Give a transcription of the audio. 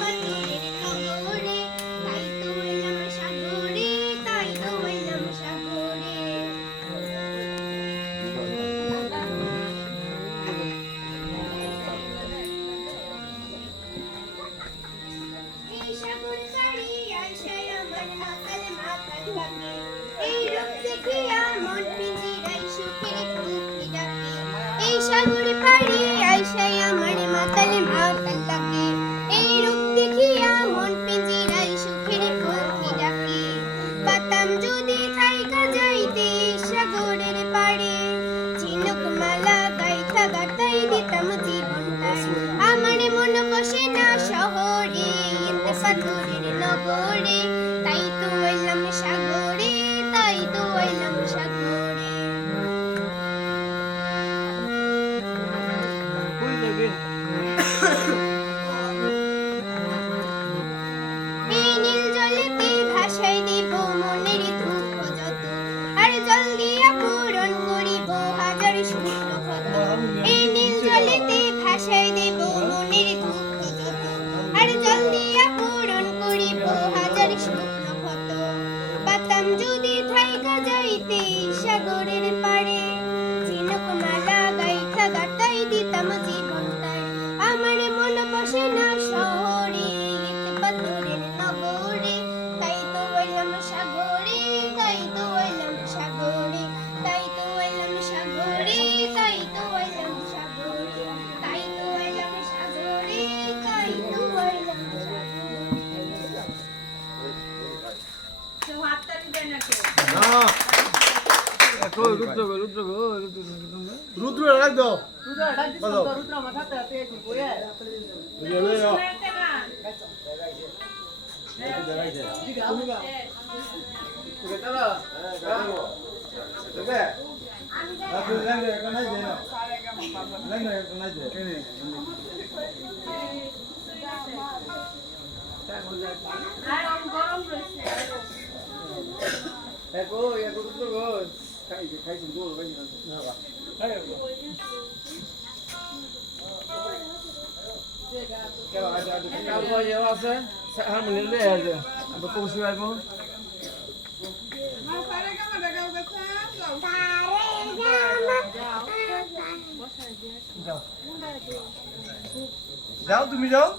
পাথরের নগরে তাই তো এলাম সাগরে, তাই তো এলাম সাগরে। এই সাগর পাড়ি আসায় আমার মাতাল মাতাল লাগে, এই রূপ দেখিয়া মন পিঞ্জিরায় সুখের কুকি ডাকে। এই সাগর পাড়ি আসায় আমার মাতাল মাতাল লাগে, এই রূপ দেখিয়া মন পিঞ্জিরায় সুখের কুকি ডাকে। পাতাম যদি থাইকা যাইতে সাগরের পাড়ে, ঝিনুক মালা গাইথা গাতাই দিতাম জীবনটায়। আমার মন বসে না শহরে, ইন্দে পাথরের নগরে, তাই তো এলাম সাগরে, তাই তো এলাম সাগরে। এই নীল জলেতে ভাসাই দিব মনের দুঃখ যত, আর জল দিয়া পূরণ করিব হাজার শুকনো ক্ষত। এই নীল জলেতে ভাসাই দিব মনের দুঃখ যত, আর জল দিয়া পূরণ করিব হাজার শুকনো ক্ষত। পাতাম যদি থাইকা যাইতে সাগরের পাড়ে, ঝিনুক মালা গাইথা গাতাই দিতাম জীবনটায়। আমার মন বসে না শহরে, ইন্দে পাথরের নগরে, তাই তো এলাম সাগরে, তাই তো এলাম সাগরে, তাই তো এলাম সাগরে, তাই তো এলাম সাগরে, তাই তো এলাম সাগরে, তাই তো এলাম রুদ্র ডাক দাও যাও তুমি যাও।